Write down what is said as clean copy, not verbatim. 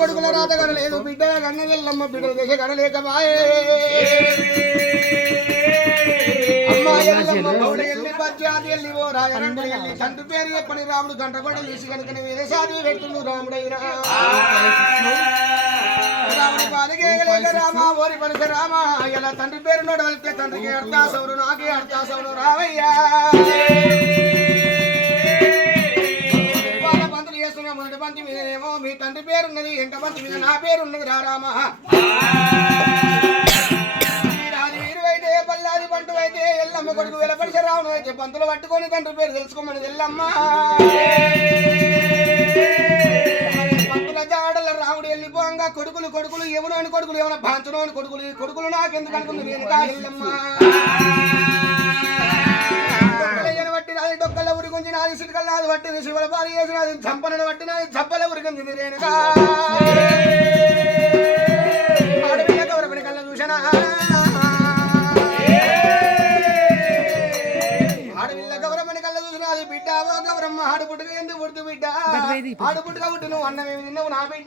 కొడుకుల రాత కనలేదు బిడ్డ కన్నదెల్లమ్మ బిడ్డ దశ కనలేకపాయే తండ్రి పేరు చెప్పని రాముడు గంట కూడా తీసి కనుక వేరే సాధి పెడుతుండు రాముడైనా రాముడి పాలికేగలేక రామ ఓరి పలుక రామ ఇలా తండ్రి పేరు నడవలితే తండ్రికి అర్థాసవుడు నాకే అర్థాసవుడు రావయ్యా పంతులు చేస్తున్నా మొదటి పంచి మీదేమో మీ తండ్రి పేరున్నది ఎంక పంచి మీద నా పేరున్నది రామ పల్లాది పంటు అయితే ఎల్లమ్మ కొడుకు వెలపడిసే రావడం అయితే పంతులు పట్టుకొని తండ్రి పేరు తెలుసుకోమని ఎల్లమ్మ పంతుల జాడల రాముడు వెళ్ళిపోగా కొడుకులు ఏమనోని కొడుకులు ఏమైనా భాంచనోని కొడుకులు నాకెందుకు అనుకుంది రేణుకా ఎల్లమ్మ బట్టి నాది డొక్కల ఉరి గుంచి నాది సిటికల్ నాది పట్టింది శివల పాలు చేసి నాది చంపనని బట్టి నాది చప్పల ఉరికింది రేణుకా ఆడపిల్ల గౌరవని కళ్ళ చూసిన బిడ్డ గౌరమ్మ ఆడుపుట్టుగా ఎందుకు పుడుతు బిడ్డ ఆడుపుట్టుగా పుట్టు నువ్వు అన్నమేమి తిన్నావు నా బిడ్డ